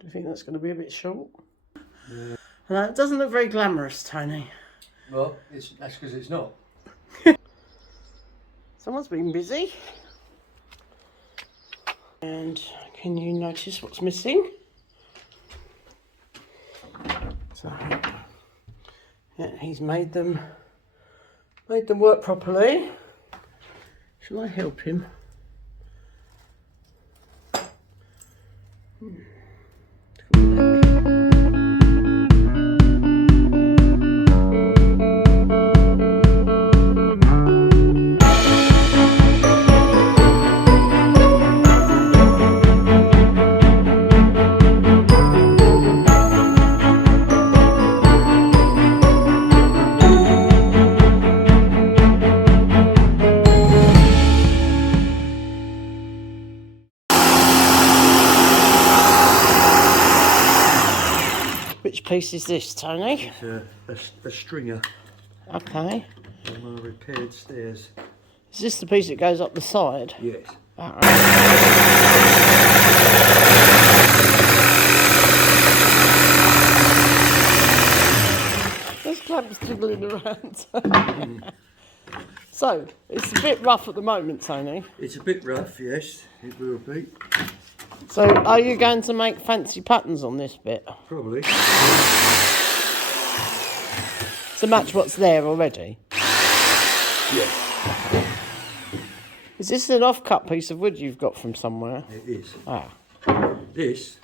Do you think that's going to be a bit short? Yeah. No, it doesn't look very glamorous, Tony. Well, that's because it's not. Someone's been busy. And can you notice what's missing? So, yeah, he's made them work properly. Shall I help him? Which piece is this, Tony? It's a stringer. Okay. On my repaired stairs. Is this the piece that goes up the side? Yes. Right. There's clamps jiggling around. So, it's a bit rough at the moment, Tony. It's a bit rough, yes. It will be. So, are you going to make fancy patterns on this bit? Probably. To match what's there already? Yes. Is this an off-cut piece of wood you've got from somewhere? It is. Ah. This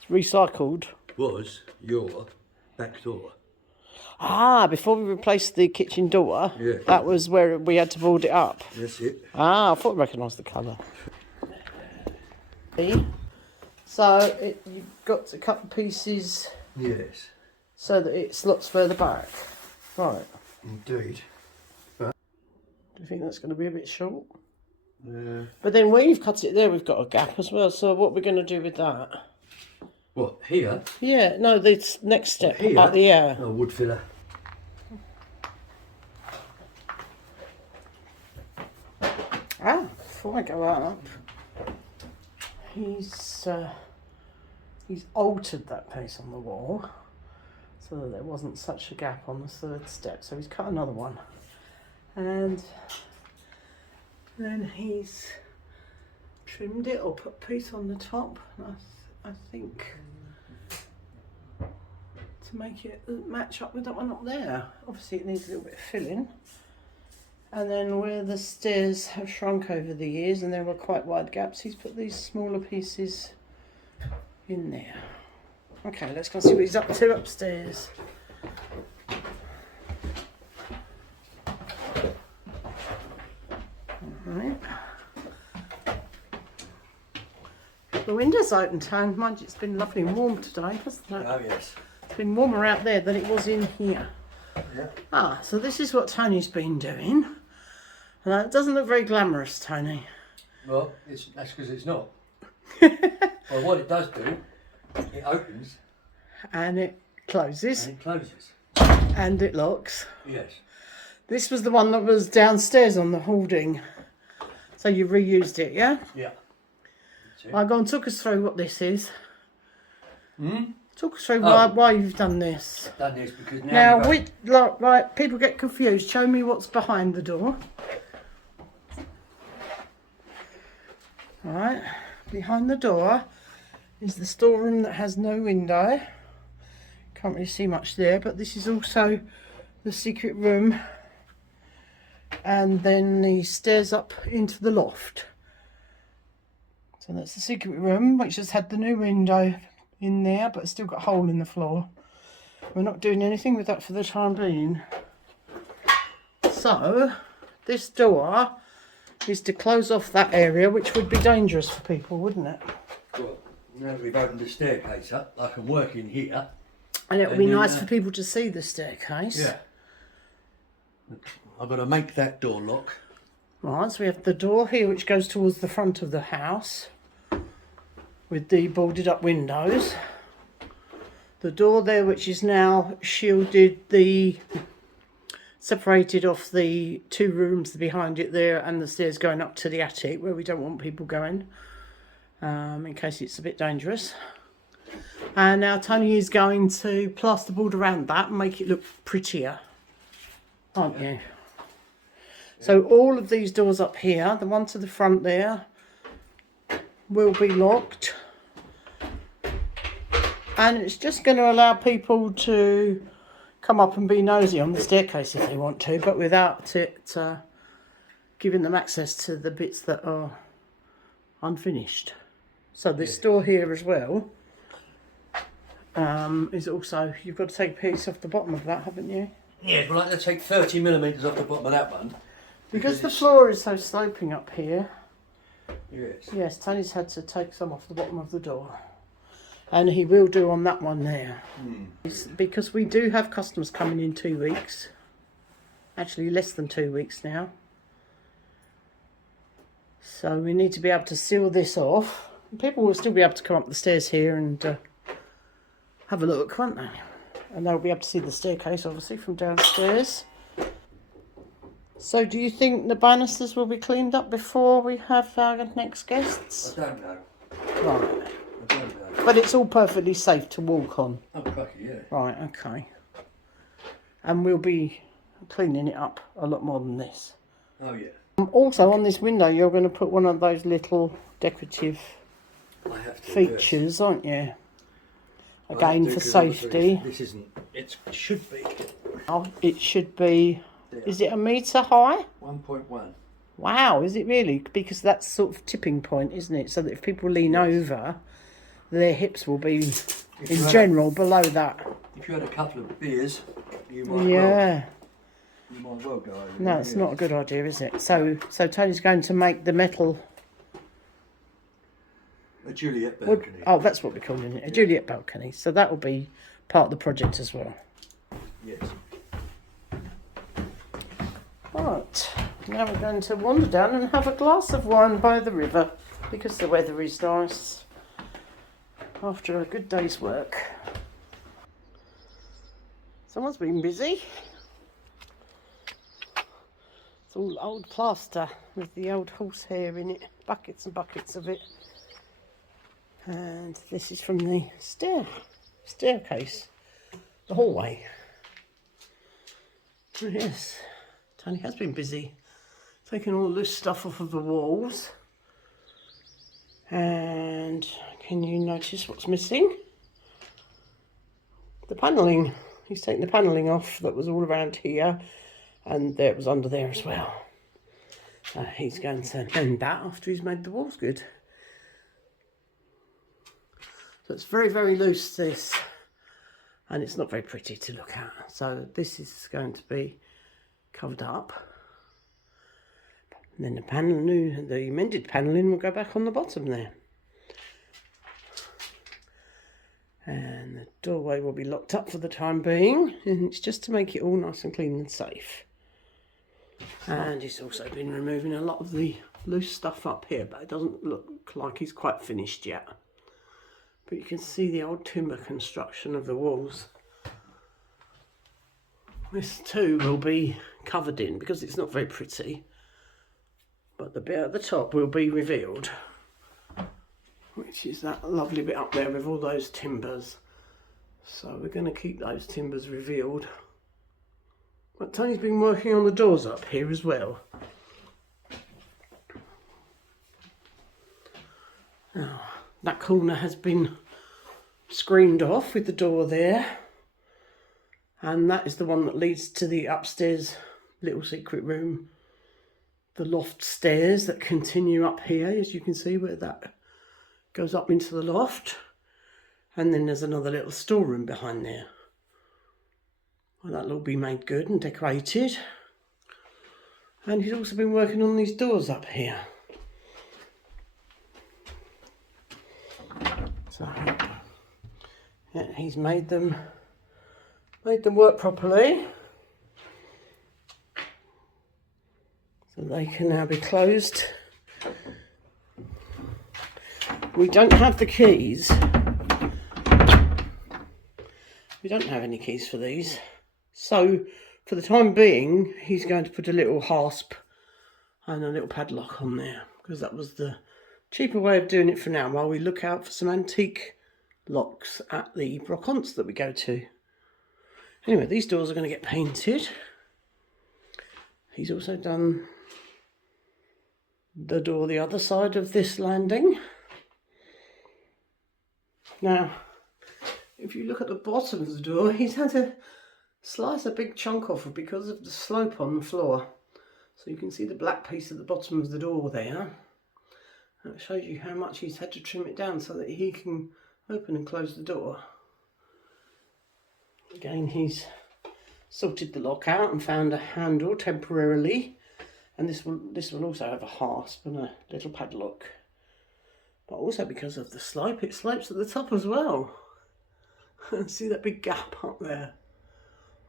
It's recycled. was your back door. Ah, before we replaced the kitchen door, Yeah. that was where we had to board it up. That's it. Ah, I thought I recognised the colour. So you've got to cut the pieces Yes. so that it slots further back. Right. Indeed. Do you think that's going to be a bit short? Yeah. But then where you've cut it there, we've got a gap as well. So what we're going to do with that? What, here? Yeah, no, the next step. Here? Up the air. Oh, wood filler. Ah, before I go up, he's altered that piece on the wall so that there wasn't such a gap on the third step. So he's cut another one, and then he's trimmed it or put a piece on the top. I think to make it match up with that one up there. Obviously, it needs a little bit of filling. And then where the stairs have shrunk over the years and there were quite wide gaps, he's put these smaller pieces in there. Okay, let's go see what he's up to upstairs. Alright. The window's open, Tone. Mind you, it's been lovely and warm today, hasn't it? Oh, yes. It's been warmer out there than it was in here. Yeah. Ah, so this is what Tony's been doing. And it doesn't look very glamorous, Tony. Well, that's because it's not. Well, what it does do, it opens. And it closes. And it closes. And it locks. Yes. This was the one that was downstairs on the hoarding. So you reused it, yeah? Yeah. Right, go and talk us through what this is. Hmm? Talk us through why you've done this. I've done this because now... Right, people get confused. Show me what's behind the door. Right, behind the door is the storeroom that has no window. Can't really see much there, but this is also the secret room. And then the stairs up into the loft. So that's the secret room, which has had the new window in there, but it's still got a hole in the floor. We're not doing anything with that for the time being. So this door is to close off that area, which would be dangerous for people, wouldn't it? Well, now that we've opened the staircase up, I can work in here. And it would be nice for people to see the staircase. Yeah. I've got to make that door lock. Right, so we have the door here, which goes towards the front of the house with the boarded up windows. The door there, which is now shielded, separated off the two rooms behind it there, and the stairs going up to the attic where we don't want people going, in case it's a bit dangerous. And now Tony is going to plasterboard around that and make it look prettier, aren't you? So all of these doors up here, the one to the front there, will be locked. And it's just going to allow people to come up and be nosy on the staircase if they want to, but without it giving them access to the bits that are unfinished. So this door here as well is also, you've got to take a piece off the bottom of that, haven't you? Yeah, we'll have to take 30mm off the bottom of that one. Because the floor is so sloping up here. Yes. Yes, Tony's had to take some off the bottom of the door. And he will do on that one there. It's because we do have customers coming in 2 weeks. Actually, less than 2 weeks now. So we need to be able to seal this off. People will still be able to come up the stairs here and have a look, won't they? And they'll be able to see the staircase, obviously, from downstairs. So do you think the banisters will be cleaned up before we have our next guests? I don't know. Right. I don't know. But it's all perfectly safe to walk on. Oh, cracky, yeah. Right, okay. And we'll be cleaning it up a lot more than this. Oh, yeah. Also, on this window, you're going to put one of those little decorative I have to, features, aren't you? yes. Again, for safety. This isn't, it should be Oh, it should be, is it 1 metre high? 1.1. Wow, is it really? Because that's sort of tipping point, isn't it? So that if people lean over, their hips will be, in general, below that. If you had a couple of beers, you might you might well go over. No, it's not a good idea, is it? So Tony's going to make the metal... A Juliet balcony. Oh, that's what we're calling it, a Juliet balcony. So that will be part of the project as well. Yes. Right, now we're going to wander down and have a glass of wine by the river because the weather is nice after a good day's work. Someone's been busy. It's all old plaster with the old horsehair in it, buckets and buckets of it. And this is from the staircase, the hallway. Oh, yes, Tony has been busy taking all this stuff off of the walls. And can you notice what's missing? The panelling. He's taken the panelling off that was all around here, and there it was under there as well. He's going to mend that after he's made the walls good. So it's very, very loose, this, and it's not very pretty to look at. So this is going to be covered up. And then the mended panelling will go back on the bottom there. And the doorway will be locked up for the time being, and it's just to make it all nice and clean and safe. And he's also been removing a lot of the loose stuff up here, but it doesn't look like he's quite finished yet. But you can see the old timber construction of the walls. This too will be covered in because it's not very pretty. But the bit at the top will be revealed, which is that lovely bit up there with all those timbers. So we're going to keep those timbers revealed. But Tony's been working on the doors up here as well. Now, that corner has been screened off with the door there, and that is the one that leads to the upstairs little secret room, the loft stairs that continue up here, as you can see, where that goes up into the loft, and then there's another little storeroom behind there. Well, that'll all be made good and decorated. And he's also been working on these doors up here. So yeah, he's made them work properly. So they can now be closed. We don't have the keys. We don't have any keys for these. So for the time being, he's going to put a little hasp and a little padlock on there, because that was the cheaper way of doing it for now, while we look out for some antique locks at the Brocantes that we go to. Anyway, these doors are going to get painted. He's also done the door the other side of this landing. Now, if you look at the bottom of the door, he's had to slice a big chunk off because of the slope on the floor. So you can see the black piece at the bottom of the door there. That shows you how much he's had to trim it down so that he can open and close the door. Again, he's sorted the lock out and found a handle temporarily. And this will also have a hasp and a little padlock. But also because of the slope, it slopes at the top as well. See that big gap up there?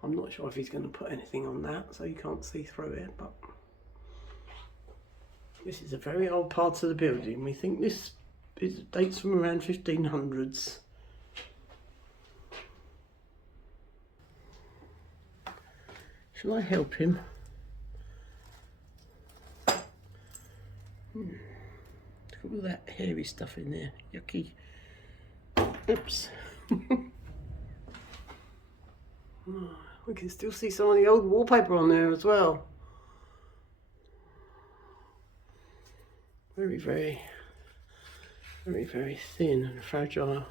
I'm not sure if he's going to put anything on that, so you can't see through it, but this is a very old part of the building. We think this dates from around 1500s. Shall I help him? Look at all that hairy stuff in there. Yucky. Oops. We can still see some of the old wallpaper on there as well. Very, very, very, very thin and fragile.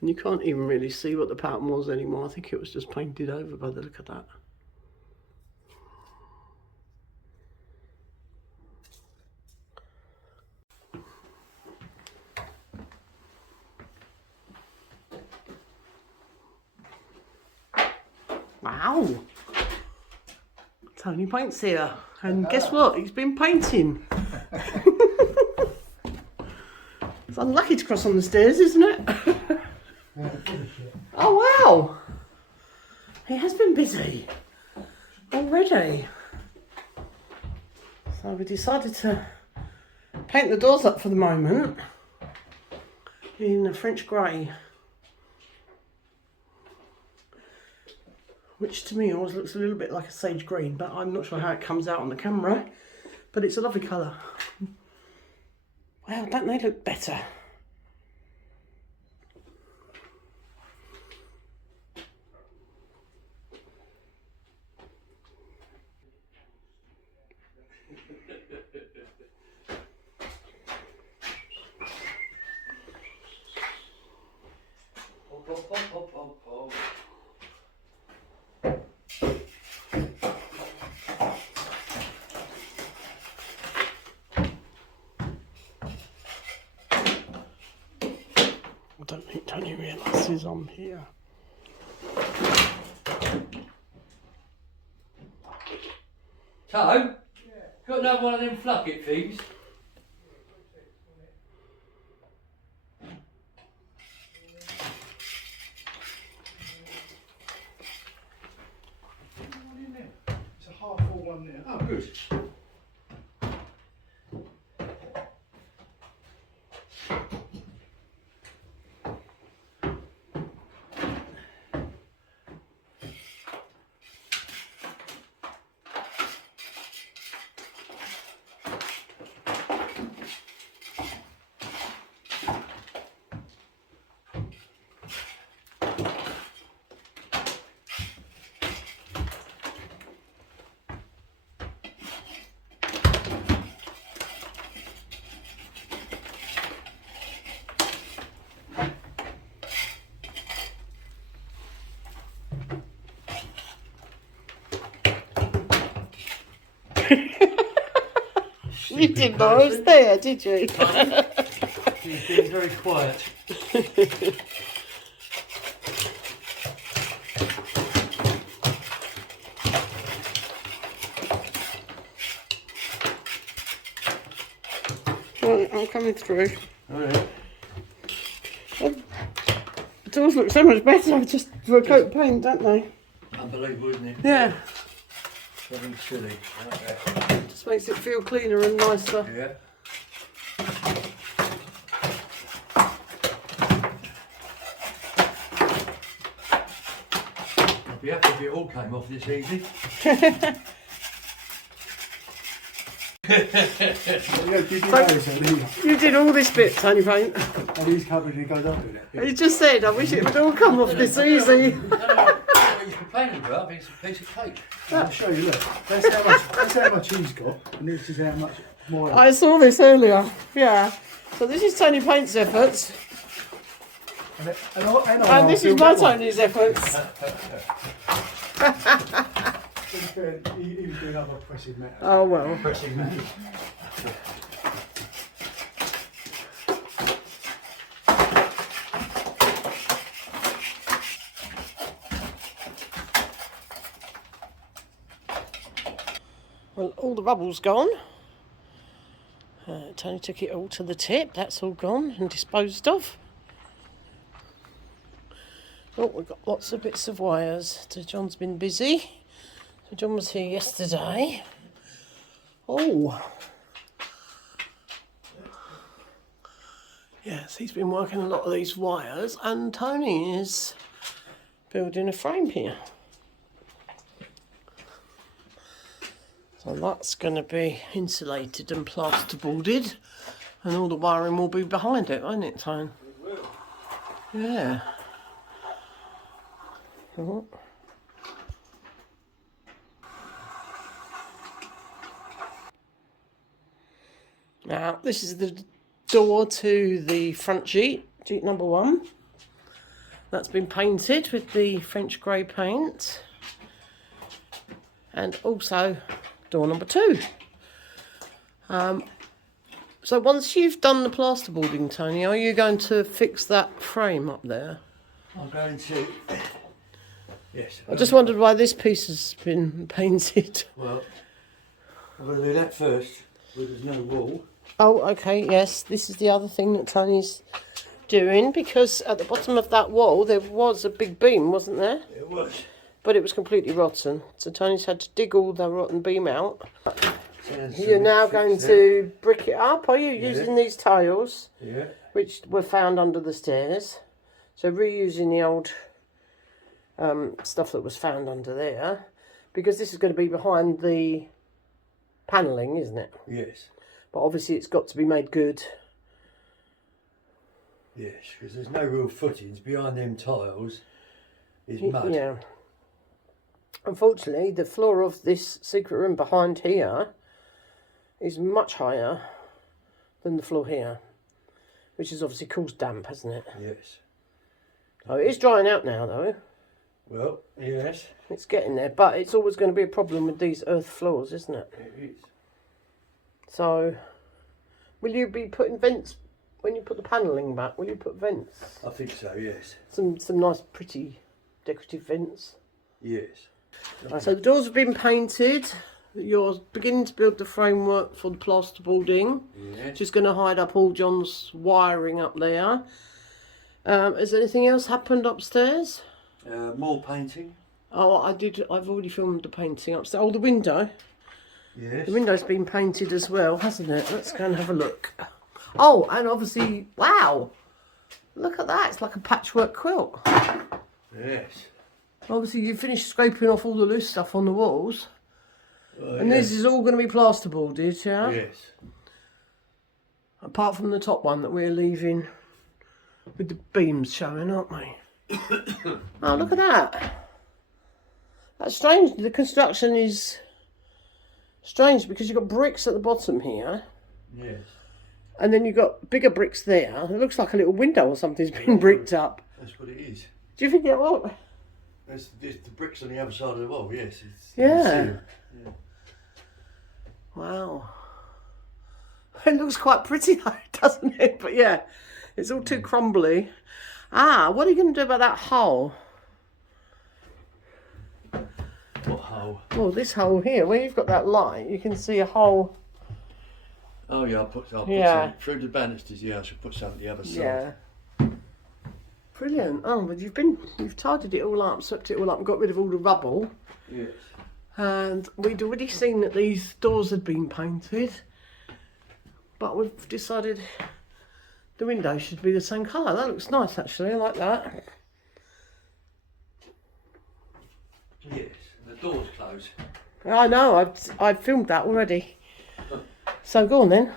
And you can't even really see what the pattern was anymore. I think it was just painted over by the look of that. Wow! Tony Paint's here, and guess what? He's been painting. It's unlucky to cross on the stairs, isn't it? Oh wow! He has been busy already. So we decided to paint the doors up for the moment in a French grey, which to me always looks a little bit like a sage green, but I'm not sure how it comes out on the camera, but it's a lovely colour. Wow, don't they look better? I don't think Tony realises I'm here. Chateau? Yeah. Got another one of them flucket things? It's a half full one there. Oh, good. You didn't know I was there, did you? He's being very quiet. Right, I'm coming through. Alright. The doors look so much better just for a coat of paint, don't they? Unbelievable, isn't it? Yeah. Something silly. Like that. Just makes it feel cleaner and nicer. Yeah. I'd be happy if it all came off this easy. Yeah, did you notice that? You did all this bit, Tony Paint. And he's covered and he goes under it. You just said, I wish it would all come off this easy. I don't know what you're complaining about. I think it's a piece of cake. I'll show you, look. That's how much he's got, and this is how much more. I saw this earlier. Yeah. So this is Tony Paint's efforts. And this is my Tony's efforts. He was doing other pressing matter. Oh well. Pressing me. Well, all the rubble's gone. Tony took it all to the tip. That's all gone and disposed of. Oh, we've got lots of bits of wires. So John's been busy. So John was here yesterday. Oh. Yes, he's been working a lot of these wires, and Tony is building a frame here. So that's going to be insulated and plasterboarded, and all the wiring will be behind it, won't it, Tone? It will. Yeah. Oh. Now, this is the door to the front gite number 1. That's been painted with the French grey paint. And also door number 2. So once you've done the plasterboarding, Tony, are you going to fix that frame up there? I'm going to. Yes. I just wondered why this piece has been painted. Well, I'm going to do that first, where there's no wall. Oh, okay, yes. This is the other thing that Tony's doing, because at the bottom of that wall there was a big beam, wasn't there? It was. But it was completely rotten. So Tony's had to dig all the rotten beam out. And You're now going to brick it up, are you? Yeah. Using these tiles, Yeah. which were found under the stairs. So reusing the old stuff that was found under there. Because this is going to be behind the panelling, isn't it? Yes. But obviously it's got to be made good. Yes, because there's no real footings behind them tiles. Is mud. Yeah. Unfortunately, the floor of this secret room behind here is much higher than the floor here, which has obviously caused damp, hasn't it? Yes. Oh, it is drying out now, though. Well, yes. It's getting there, but it's always going to be a problem with these earth floors, isn't it? It is. So, will you be putting vents when you put the panelling back? Will you put vents? I think so, yes. Some nice, pretty, decorative vents. Yes. So the doors have been painted. You're beginning to build the framework for the plasterboarding, Yes. which is going to hide up all John's wiring up there. Has anything else happened upstairs? More painting. Oh, I've already filmed the painting upstairs. Oh, the window. Yes. The window's been painted as well, hasn't it? Let's go and have a look. Oh, and obviously, wow! Look at that. It's like a patchwork quilt. Yes. Obviously, you finished scraping off all the loose stuff on the walls. And yes. this is all going to be plasterboarded, yeah? Yes. Apart from the top one that we're leaving with the beams showing, aren't we? Oh, look at that. That's strange. The construction is strange because you've got bricks at the bottom here. Yes. And then you've got bigger bricks there. It looks like a little window or something's been bricked up. That's what it is. Do you think it will? There's the bricks on the other side of the wall, yes. It's Yeah. yeah. Wow. It looks quite pretty though, doesn't it? But yeah, it's all too crumbly. Ah, what are you going to do about that hole? What hole? Well, this hole here, where you've got that light, you can see a hole. Oh yeah, I'll put Yeah. some through the banisters, yeah, I should put some on the other side. Yeah. Brilliant. Oh, but you've tidied it all up, swept it all up and got rid of all the rubble. Yes. And we'd already seen that these doors had been painted. But we've decided the window should be the same colour. That looks nice actually, I like that. Yes. And the door's closed. I know, I've filmed that already. So go on then.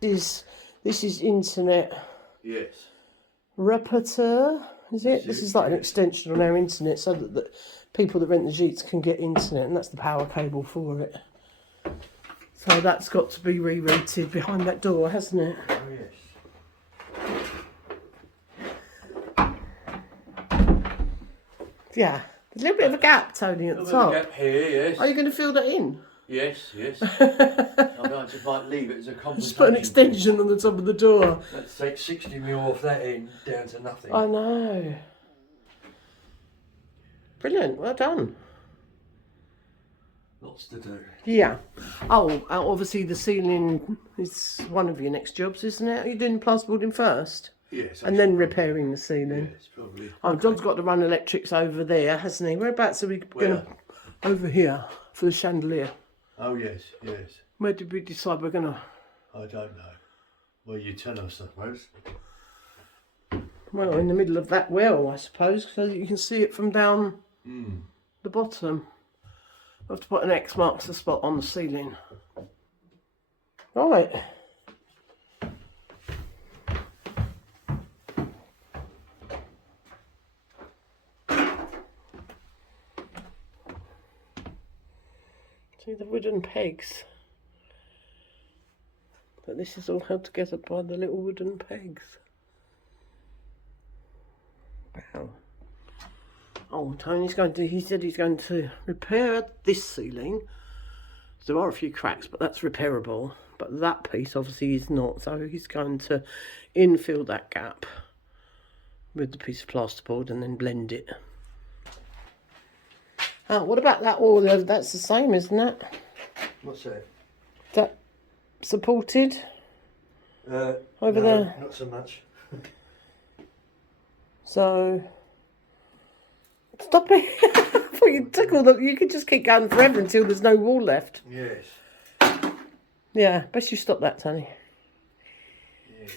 This is internet Yes. repertoire, is it? This is like an Yes. extension on our internet so that the people that rent the gites can get internet, and that's the power cable for it. So that's got to be rerouted behind that door, hasn't it? Oh yes. Yeah. There's a little bit of a gap, Tony, at the top. Gap here, yes. Are you going to fill that in? Yes, yes. I just might leave it as a compensation. Just put an extension on the top of the door. Let's take 60 mil off that end down to nothing. I know. Brilliant. Well done. Lots to do. Yeah. Oh, obviously the ceiling is one of your next jobs, isn't it? Are you doing plasterboarding first? Yes. And then repairing the ceiling? Yes, probably. Oh, John's got to run electrics over there, hasn't he? Whereabouts are we going to... Over here, for the chandelier. Oh yes, yes. Where did we decide we're going to... I don't know. Well, you tell us, I suppose. Well, in the middle of that well, I suppose, so that you can see it from down the bottom. I have to put an X marks the spot on the ceiling. Right. See the wooden pegs. But this is all held together by the little wooden pegs. Wow. Oh, Tony's going to, he said he's going to repair this ceiling. There are a few cracks, but that's repairable. But that piece obviously is not. So he's going to infill that gap with the piece of plasterboard and then blend it. Oh, what about that wall? That's the same, isn't it? What's that? Is that supported? Over no, there? Not so much. So... Stop it. I thought you took all the... You could just keep going forever until there's no wall left. Yes. Yeah, best you stop that, Tony. Yes.